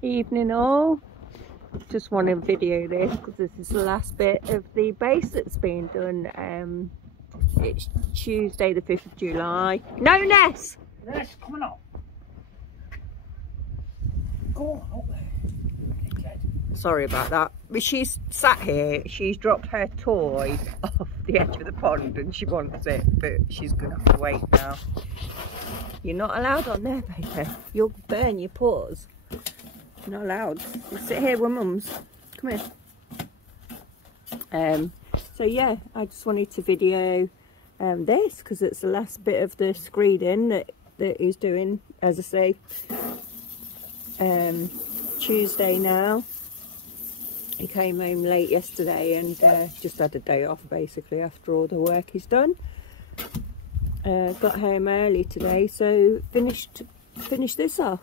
Evening all. Just want to video this because this is the last bit of the base that's been done. It's Tuesday the 5th of July. No, Ness! Ness, come on. Go on up there. Sorry about that. But she's sat here, she's dropped her toy off the edge of the pond and she wants it, but she's going to have to wait now. You're not allowed on there, baby. You'll burn your paws. You're not allowed. You sit here with mums. Come here. So yeah, I just wanted to video this because it's the last bit of the screeding that he's doing, as I say. Tuesday now. He came home late yesterday and just had a day off basically after all the work he's done. Got home early today, so finished this off.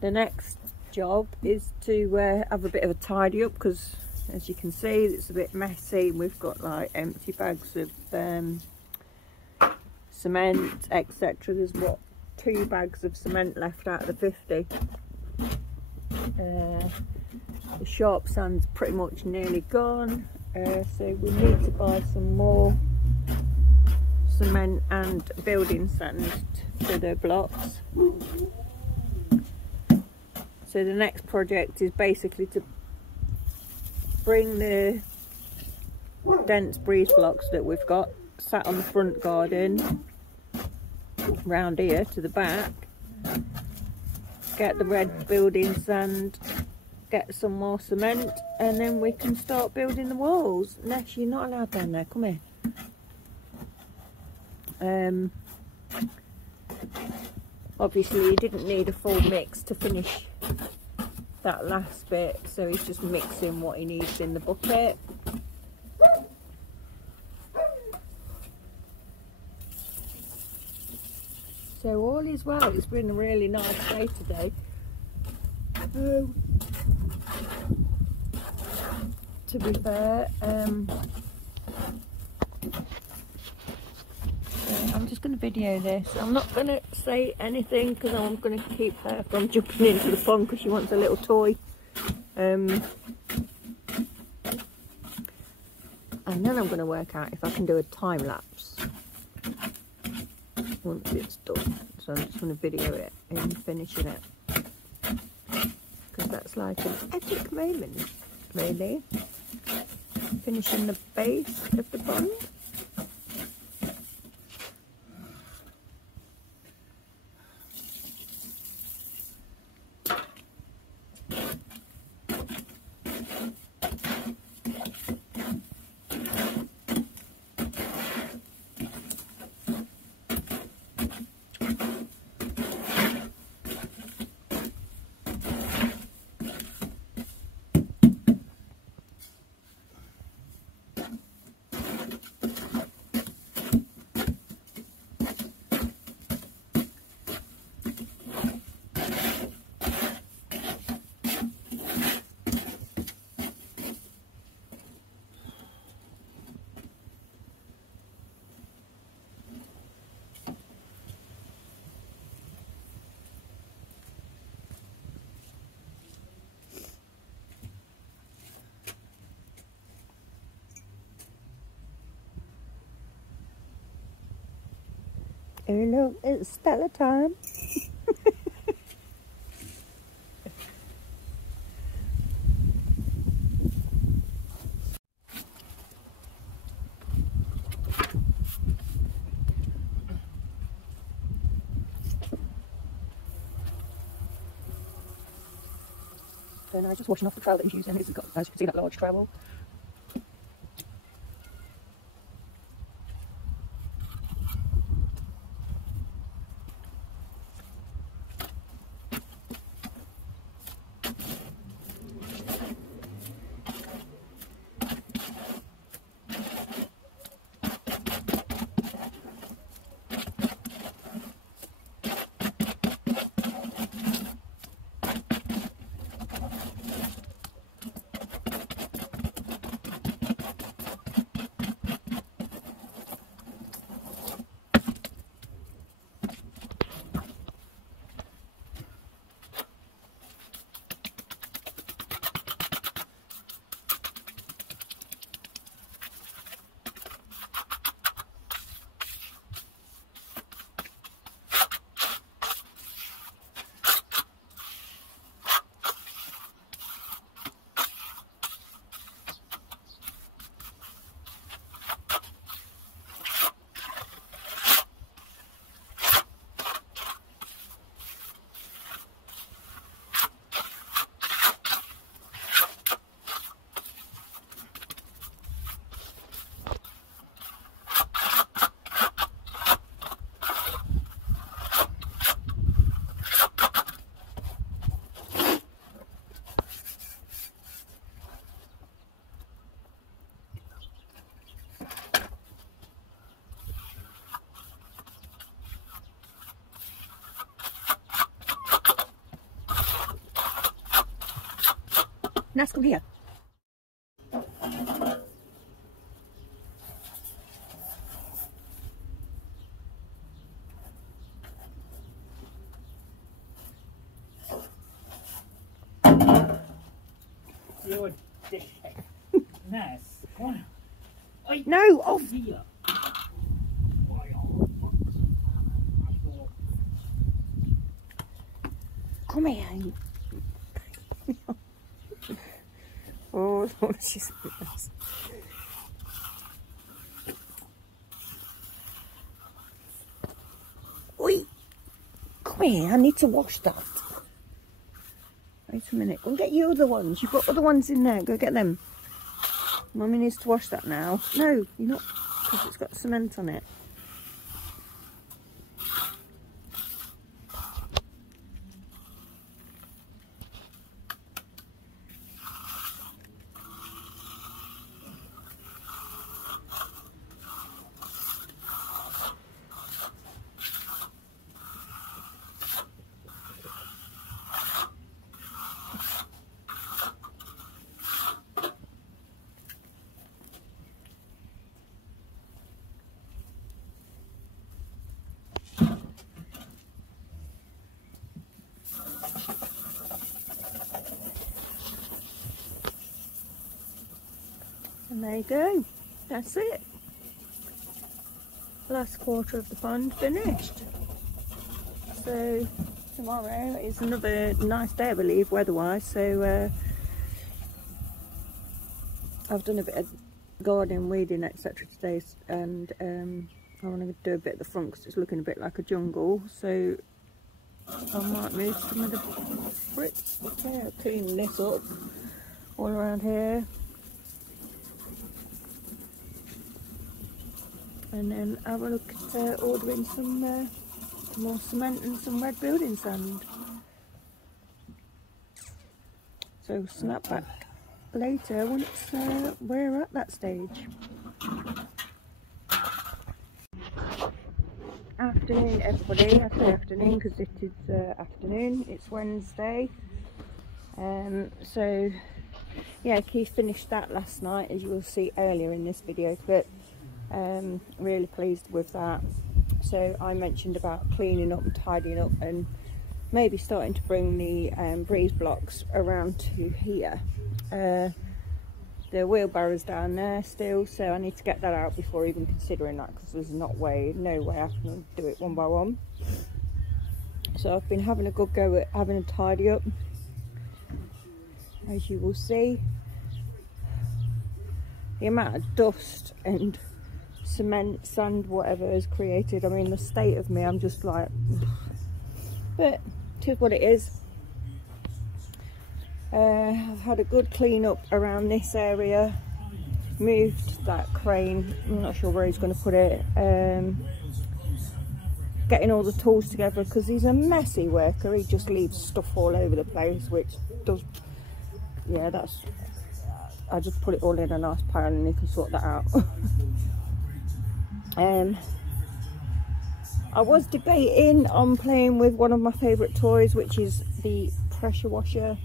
The next job is to have a bit of a tidy up because, as you can see, it's a bit messy. We've got like empty bags of cement, etc. There's what, 2 bags of cement left out of the 50. The sharp sand's pretty much nearly gone, so we need to buy some more cement and building sand for the blocks. So the next project is basically to bring the dense breeze blocks that we've got sat on the front garden round here to the back, get the red building sand, get some more cement, and then we can start building the walls. Ness, you're not allowed down there, come here. Obviously you didn't need a full mix to finish that last bit, so he's just mixing what he needs in the bucket. So all is well. It's been a really nice day today. To be fair, I'm just going to video this. I'm not going to say anything because I'm going to keep her from jumping into the pond because she wants a little toy. And then I'm going to work out if I can do a time lapse once it's done. So I'm just going to video it and finishing it because that's like an epic moment, really. Finishing the base of the pond. Oh look, it's Stella time. So now just washing off the trowel that he's using. He's got, as you can see, that large trowel. Nas, come here. You're dickhead. Nice. Come on. Oi. No, off. Here. Come here. Oh, she's nice. Oi. Come here, I need to wash that. Wait a minute, go and get your other ones. You've got other ones in there, go get them. Mummy needs to wash that now. No, you're not, because it's got cement on it. And there you go, that's it. Last quarter of the pond finished. So tomorrow is another nice day, I believe, weather-wise. So I've done a bit of gardening, weeding, etc. today, and I want to do a bit of the front because it's looking a bit like a jungle. So I might move some of the bricks. Yeah, clean this up all around here. And then have a look at ordering some more cement and some red building sand. So snap back later once we're at that stage. Afternoon, everybody. I say afternoon because it is afternoon. It's Wednesday. So yeah, Keith finished that last night, as you will see earlier in this video clip. Really pleased with that. So I mentioned about cleaning up and tidying up and maybe starting to bring the breeze blocks around to here. The wheelbarrow's down there still, so I need to get that out before even considering that, because there's no way I can do it one by one. So I've been having a good go at having a tidy up, as you will see. The amount of dust and cement, sand, whatever is created, I mean, the state of me, I'm just like, but it is what it is. I've had a good clean up around this area, moved that crane, I'm not sure where he's going to put it, getting all the tools together, because he's a messy worker. He just leaves stuff all over the place, which does, yeah, that's, I just put it all in a nice pile and he can sort that out. I was debating on playing with one of my favourite toys, which is the pressure washer,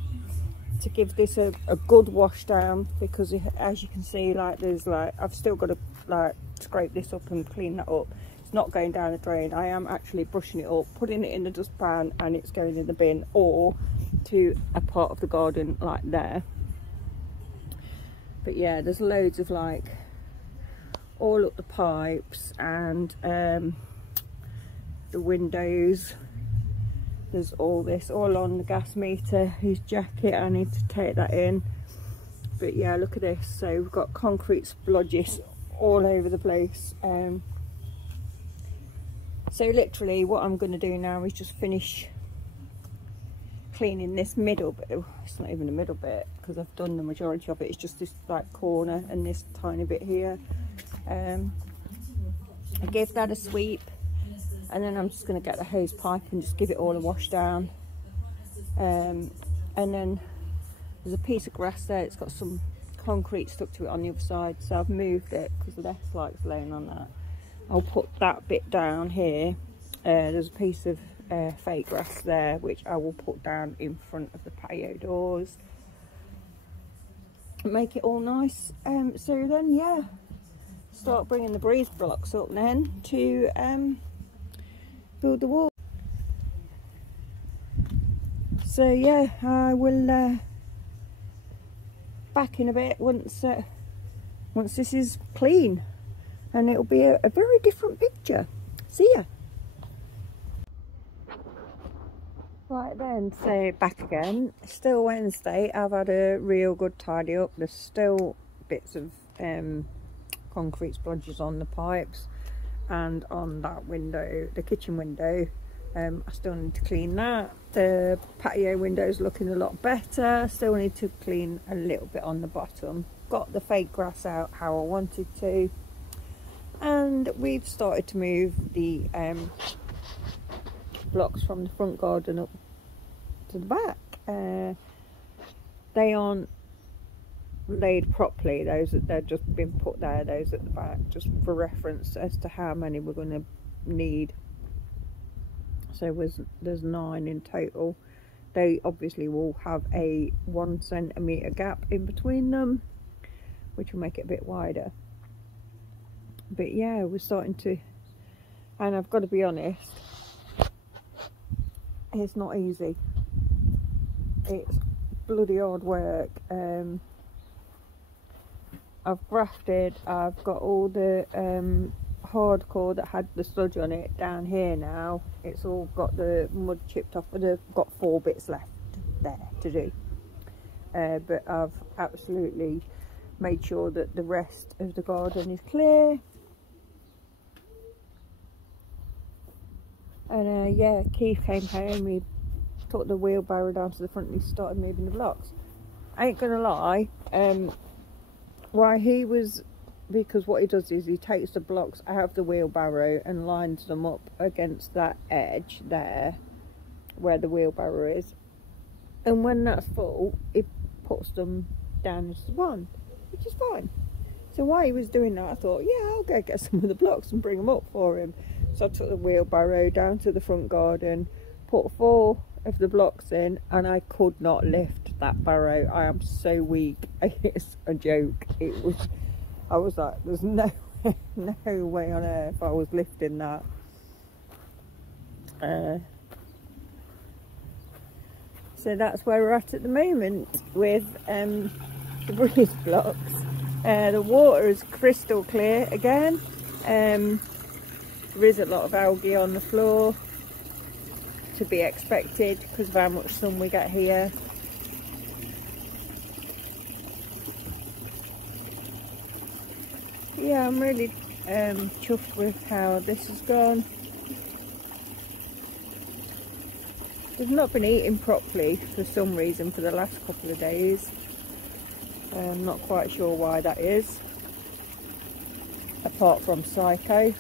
to give this a good wash down, because as you can see, like, there's like, I've still got to like scrape this up and clean that up. It's not going down the drain. I am actually brushing it up, putting it in the dustpan, and it's going in the bin or to a part of the garden like there. But yeah, there's loads of like all up the pipes and the windows. There's all this all on the gas meter. His jacket, I need to take that in. But yeah, look at this. So we've got concrete splodges all over the place. So literally what I'm going to do now is just finish cleaning this middle bit. It's not even a middle bit because I've done the majority of it. It's just this like corner and this tiny bit here. I gave that a sweep, and then I'm just going to get the hose pipe and just give it all a wash down. And then there's a piece of grass there. It's got some concrete stuck to it on the other side, so I've moved it because the less likes laying on that. I'll put that bit down here. There's a piece of fake grass there which I will put down in front of the patio doors. make it all nice. So then, yeah, start bringing the breeze blocks up then to build the wall. So yeah, I will back in a bit once this is clean, and it'll be a very different picture. See ya. Right then, so back again. Still Wednesday. I've had a real good tidy up. There's still bits of concrete splodges on the pipes and on that window, the kitchen window. I still need to clean that. The patio window's looking a lot better. Still need to clean a little bit on the bottom. Got the fake grass out how I wanted to, and we've started to move the blocks from the front garden up to the back. They aren't laid properly, those that they've just been put there, those at the back, just for reference as to how many we're going to need. So there's 9 in total. They obviously will have a 1 centimetre gap in between them, which will make it a bit wider. But yeah, we're starting to, and I've got to be honest, it's not easy. It's bloody hard work. I've grafted, I've got all the hardcore that had the sludge on it down here now. It's all got the mud chipped off, but I've got 4 bits left there to do. But I've absolutely made sure that the rest of the garden is clear. And yeah, Keith came home, he took the wheelbarrow down to the front and he started moving the blocks. I ain't gonna lie, why he was, because what he does is he takes the blocks out of the wheelbarrow and lines them up against that edge there where the wheelbarrow is, and when that's full he puts them down into the pond, which is fine. So while he was doing that, I thought, yeah, I'll go get some of the blocks and bring them up for him. So I took the wheelbarrow down to the front garden, put 4 of the blocks in, and I could not lift that barrow. I am so weak. It's a joke. I was like, there's no way on earth I was lifting that. So that's where we're at the moment with the breeze blocks. The water is crystal clear again. There is a lot of algae on the floor, to be expected because of how much sun we get here. Yeah, I'm really chuffed with how this has gone. We've not been eating properly for some reason for the last couple of days. I'm not quite sure why that is, apart from Psycho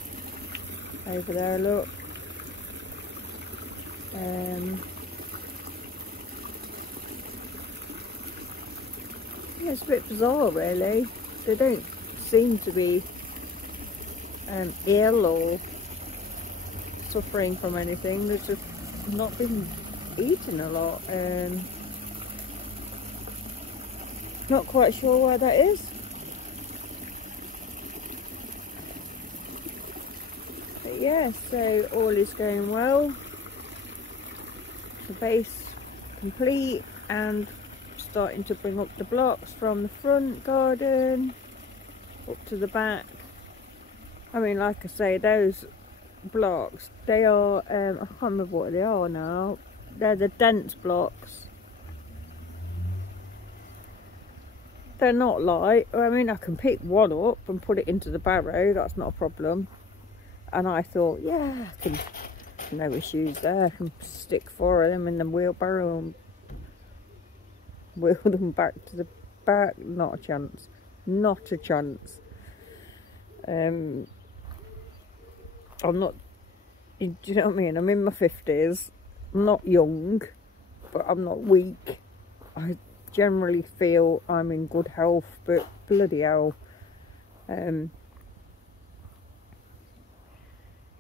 over there, look. Yeah, it's a bit bizarre really. They don't seem to be ill or suffering from anything. They've just not been eating a lot. Not quite sure why that is. But yeah, so all is going well. The base complete and starting to bring up the blocks from the front garden up to the back. I mean, like I say, those blocks, they are, I can't remember what they are now. They're the dense blocks. They're not light. I mean, I can pick one up and put it into the barrow, that's not a problem. And I thought, yeah, I can, no issues there. I can stick 4 of them in the wheelbarrow and wheel them back to the back. Not a chance. Not a chance. I'm not, do you know what I mean? I'm in my 50s. I'm not young, but I'm not weak. I generally feel I'm in good health, but bloody hell.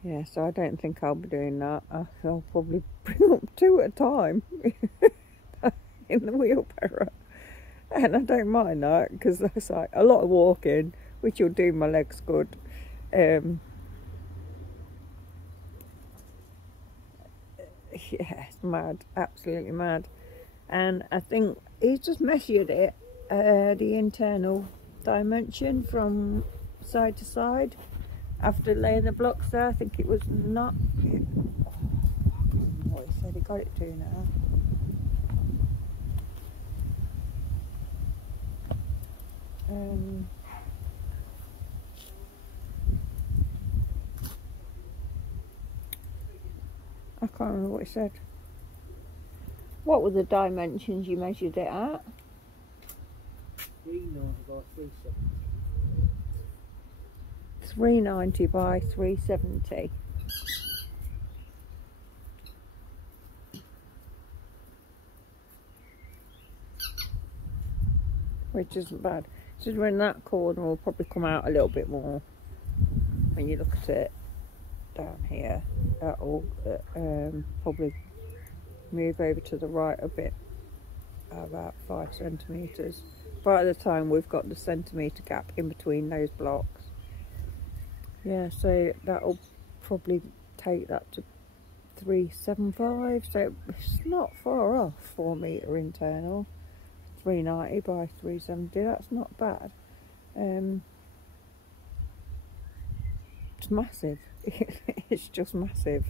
Yeah, so I don't think I'll be doing that. I'll probably bring up 2 at a time in the wheelbarrow. And I don't mind that, because that's like a lot of walking, which will do my legs good. Yeah, it's mad, absolutely mad. And I think he's just measured it, the internal dimension from side to side after laying the blocks there. I think it was not what he said he got it to now. I can't remember what he said. What were the dimensions you measured it at? 390 by 370. Which isn't bad. So in that corner will probably come out a little bit more when you look at it down here. That'll probably move over to the right a bit, about 5 centimetres. By the time we've got the centimetre gap in between those blocks. Yeah, so that'll probably take that to 375. So it's not far off 4 metre internal. 390 by 370, that's not bad. It's massive. It's just massive.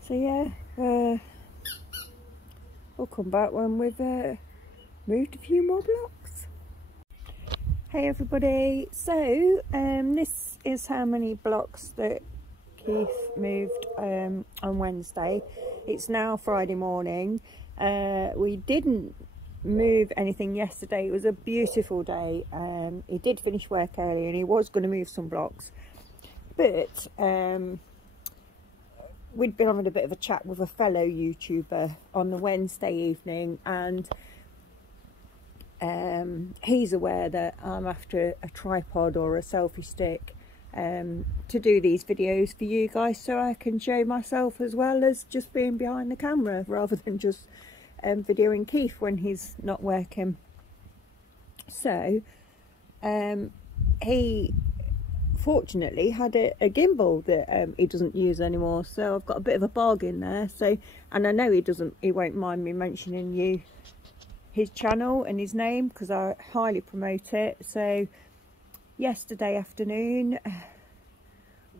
So yeah, we'll come back when we've moved a few more blocks. Hey everybody, so this is how many blocks that Keith moved on Wednesday. It's now Friday morning. We didn't move anything yesterday. It was a beautiful day. He did finish work early and he was going to move some blocks, but we'd been having a bit of a chat with a fellow YouTuber on the Wednesday evening, and he's aware that I'm after a tripod or a selfie stick to do these videos for you guys, so I can show myself as well as just being behind the camera, rather than just videoing Keith when he's not working. So he fortunately had a gimbal that he doesn't use anymore, so I've got a bit of a bargain there. So, and I know he won't mind me mentioning his channel and his name, because I highly promote it. So yesterday afternoon,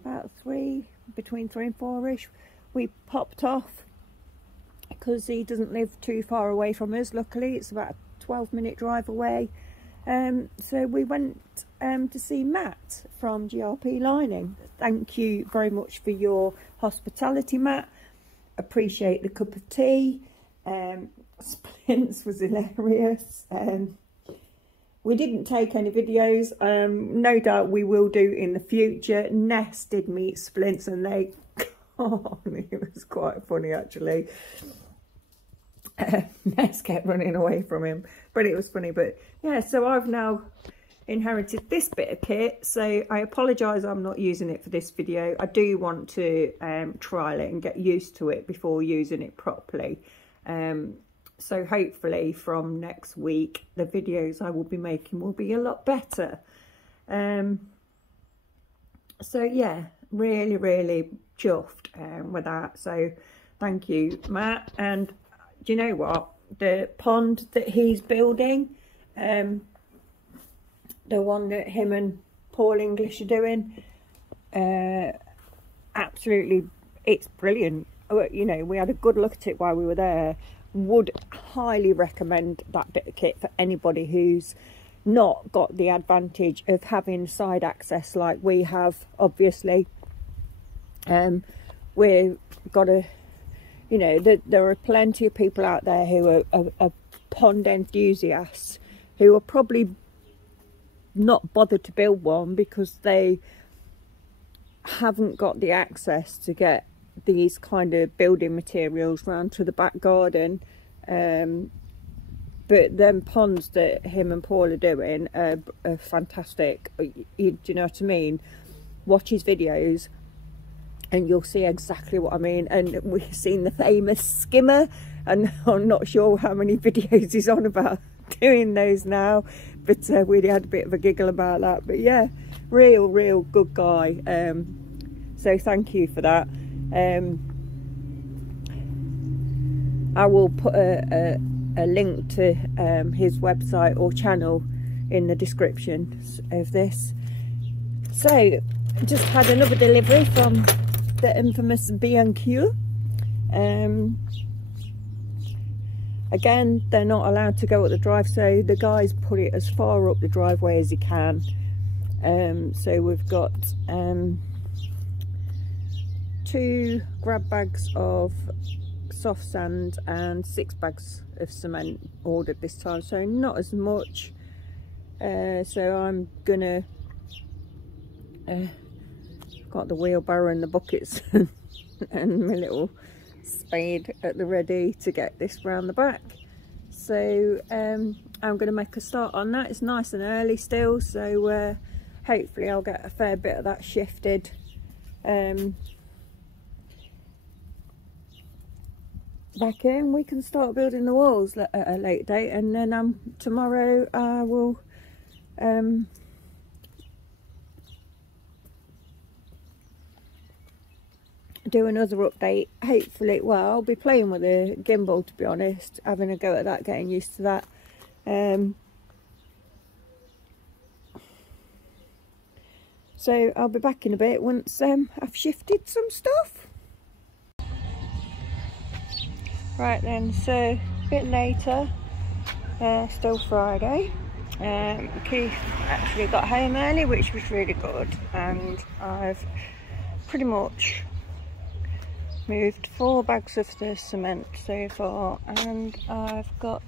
about between 3 and 4ish, we popped off, because he doesn't live too far away from us. Luckily, it's about a 12-minute drive away. So we went to see Matt from GRP Lining. Thank you very much for your hospitality, Matt. Appreciate the cup of tea. Splints was hilarious. We didn't take any videos. No doubt we will do in the future. Ness did meet Splints and they... Oh, it was quite funny actually. Ness kept running away from him, but it was funny. But yeah, so I've now inherited this bit of kit, so I apologise I'm not using it for this video. I do want to trial it and get used to it before using it properly. So hopefully from next week the videos I will be making will be a lot better. So yeah, really chuffed with that. So thank you, Matt. And do you know what, the pond that he's building, the one that him and Paul English are doing, absolutely, it's brilliant. You know, we had a good look at it while we were there. Would highly recommend that bit of kit for anybody who's not got the advantage of having side access like we have. Obviously, we've got a, you know, there are plenty of people out there who are pond enthusiasts who are probably not bothered to build one because they haven't got the access to get these kind of building materials round to the back garden. But them ponds that him and Paul are doing are fantastic. Do you know what I mean? Watch his videos and you'll see exactly what I mean. And we've seen the famous skimmer, and I'm not sure how many videos he's on about doing those now, but we had a bit of a giggle about that. But yeah, real good guy. So thank you for that. I will put a link to his website or channel in the description of this. So just had another delivery from the infamous B&Q. Again, they're not allowed to go up the drive, so the guys put it as far up the driveway as he can. So we've got 2 grab bags of soft sand and 6 bags of cement ordered this time, so not as much. So I'm gonna got the wheelbarrow and the buckets and my little spade at the ready to get this round the back. So I'm going to make a start on that. It's nice and early still, so hopefully I'll get a fair bit of that shifted. Back in, we can start building the walls at a late date, and then tomorrow I will do another update. Hopefully, well, I'll be playing with the gimbal, to be honest, having a go at that, getting used to that. So I'll be back in a bit once I've shifted some stuff. Right then, so a bit later, still Friday. Keith actually got home early, which was really good, and I've pretty much moved 4 bags of the cement so far, and I've got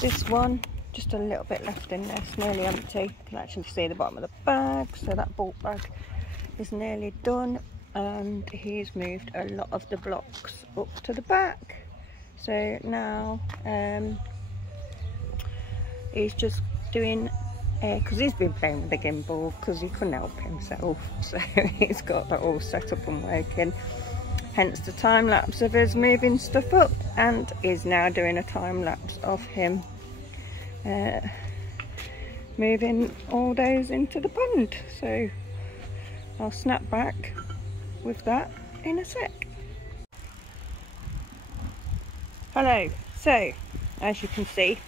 this one, just a little bit left in there. It's nearly empty. You can actually see the bottom of the bag, so that bulk bag is nearly done. And he's moved a lot of the blocks up to the back, so now he's just doing because he's been playing with the gimbal because he couldn't help himself, so he's got that all set up and working, hence the time lapse of us moving stuff up, and is now doing a time lapse of him moving all those into the pond. So I'll snap back with that in a sec. Hello. So as you can see,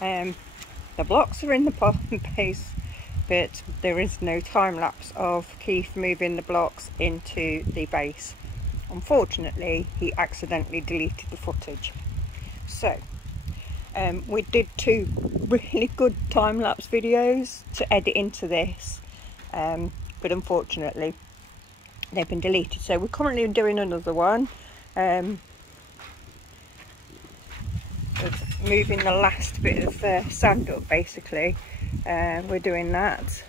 the blocks are in the pond base, but there is no time lapse of Keith moving the blocks into the base. Unfortunately, he accidentally deleted the footage. So we did 2 really good time lapse videos to edit into this, but unfortunately they've been deleted, so we're currently doing another one. Moving the last bit of sand up, basically. We're doing that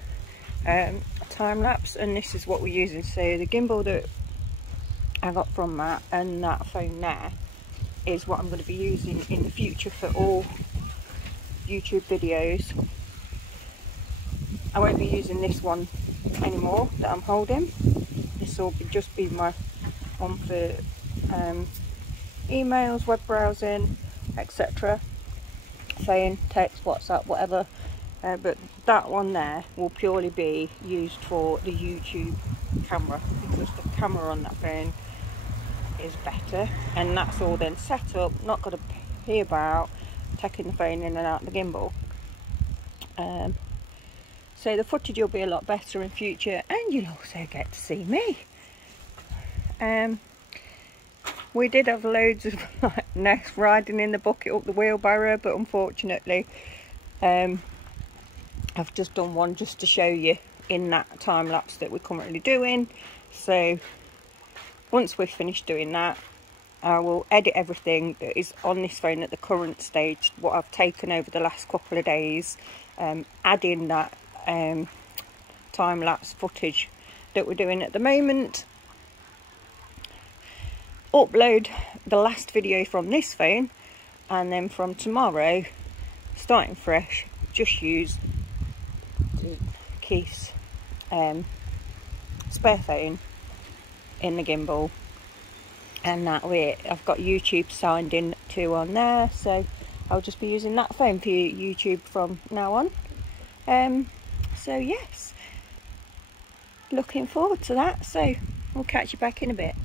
time lapse, and this is what we're using. So the gimbal that I got from Matt and that phone there is what I'm going to be using in the future for all YouTube videos. I won't be using this one anymore that I'm holding. This will just be my one for emails, web browsing, etc. Phone, text, WhatsApp, whatever. But that one there will purely be used for the YouTube camera, because the camera on that phone is better, and that's all then set up, not got to be about taking the phone in and out of the gimbal. So the footage will be a lot better in future, and you'll also get to see me. We did have loads of Ness riding in the bucket up the wheelbarrow, but unfortunately I've just done one just to show you in that time lapse that we're currently doing. So once we've finished doing that, I will edit everything that is on this phone at the current stage, what I've taken over the last couple of days, add in that time lapse footage that we're doing at the moment, upload the last video from this phone, and then from tomorrow, starting fresh, just use Keith's spare phone in the gimbal, and that way I've got YouTube signed in to on there, so I'll just be using that phone for YouTube from now on. So yes, looking forward to that, so we'll catch you back in a bit.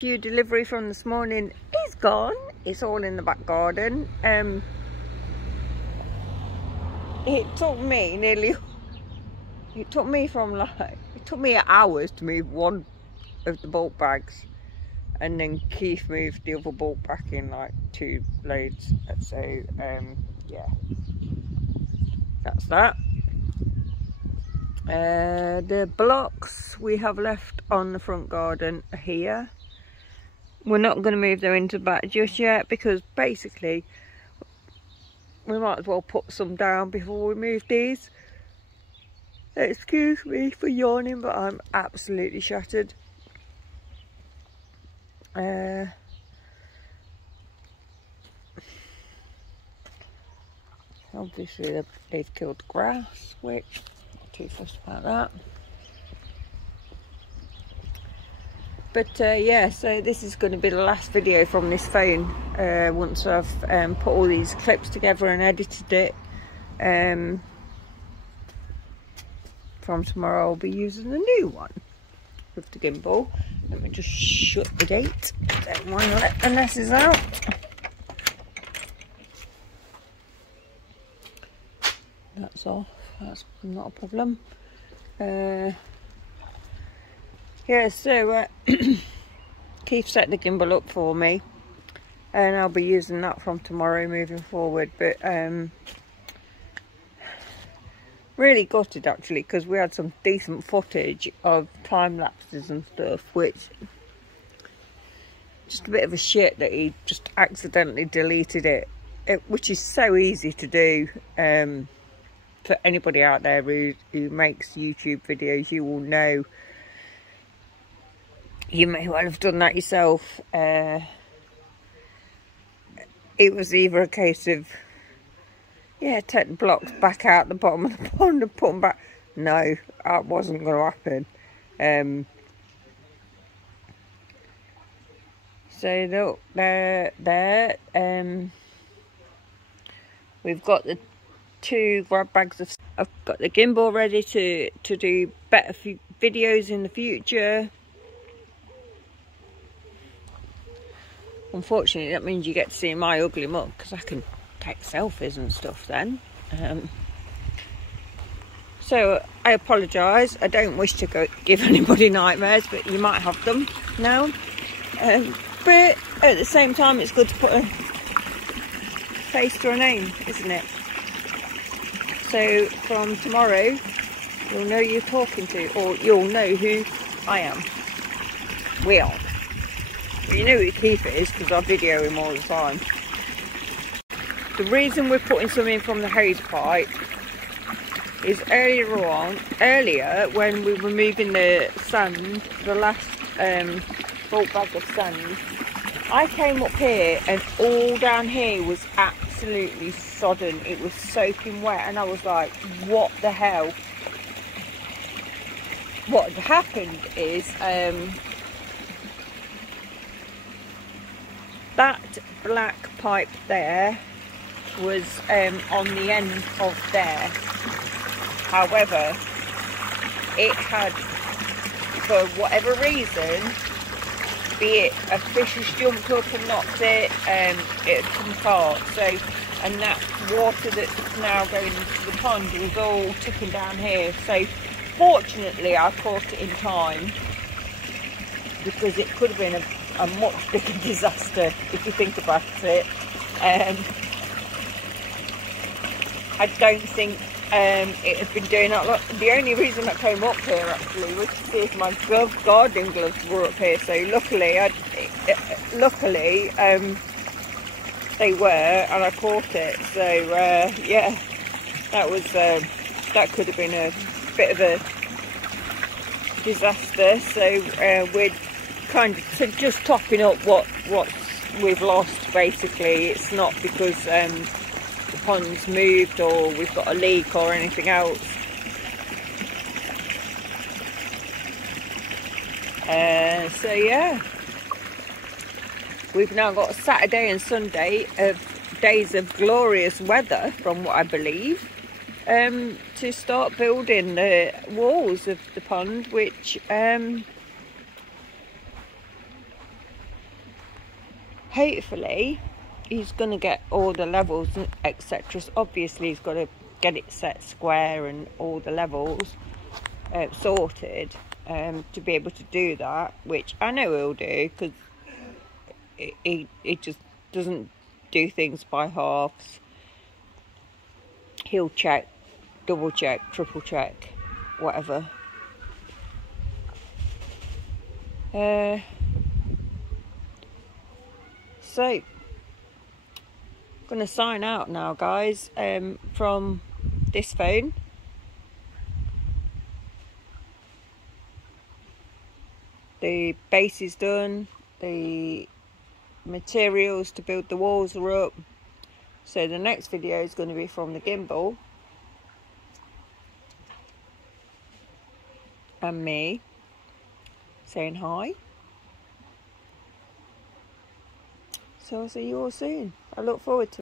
Delivery from this morning is gone. It's all in the back garden. It took me hours to move one of the bulk bags, and then Keith moved the other bulk back in like 2 loads. So yeah, that's that. The blocks we have left on the front garden are here. We're not going to move them into the back just yet, because basically we might as well put some down before we move these. Excuse me for yawning, but I'm absolutely shattered. Obviously they've killed the grass, which I'm not too fussed about that. But yeah, so this is going to be the last video from this phone. Once I've put all these clips together and edited it. From tomorrow I'll be using the new one with the gimbal. Let me just shut the gate. Don't want to let the messes out. That's off. That's not a problem. Yeah, so Keith set the gimbal up for me, and I'll be using that from tomorrow moving forward. But really gutted actually, because we had some decent footage of time lapses and stuff, which just a bit of a shit that he just accidentally deleted it, which is so easy to do. For anybody out there who makes YouTube videos, you will know. You may well have done that yourself. It was either a case of, yeah, take the blocks back out the bottom of the pond and put them back. No, that wasn't going to happen. So look, there. We've got the 2 grab bags of. I've got the gimbal ready to do better videos in the future. Unfortunately, that means you get to see my ugly mug, because I can take selfies and stuff then. So I apologise. I don't wish to give anybody nightmares, but you might have them now. But at the same time, it's good to put a face to a name, isn't it? So from tomorrow, you'll know who you're talking to, or you'll know who I am. We are. You know who Keith is, because I video him all the time. The reason we're putting some in from the hose pipe is earlier when we were moving the sand, the last bulk bag of sand, I came up here and all down here was absolutely sodden. It was soaking wet, and I was like, what the hell? What had happened is that black pipe there was on the end of there. However, it had, for whatever reason, be it a fish has jumped up and knocked it, it had come apart. So and that water that's now going into the pond was all ticking down here. So fortunately I caught it in time, because it could have been a much bigger disaster if you think about it. I don't think it had been doing that. The only reason I came up here actually was to see if my gardening gloves were up here. So luckily they were, and I caught it. So yeah, that could have been a bit of a disaster. So we're kind of just topping up what we've lost. Basically, it's not because the pond's moved or we've got a leak or anything else. So yeah, we've now got Saturday and Sunday of days of glorious weather, from what I believe, to start building the walls of the pond, which hopefully he's going to get all the levels and etc. So obviously he's got to get it set square and all the levels sorted to be able to do that, which I know he'll do, because he just doesn't do things by halves. He'll check, double check, triple check, whatever. So I'm going to sign out now, guys, from this phone. The base is done, the materials to build the walls are up, so the next video is going to be from the gimbal and me saying hi. So I'll see you all soon. I look forward to it.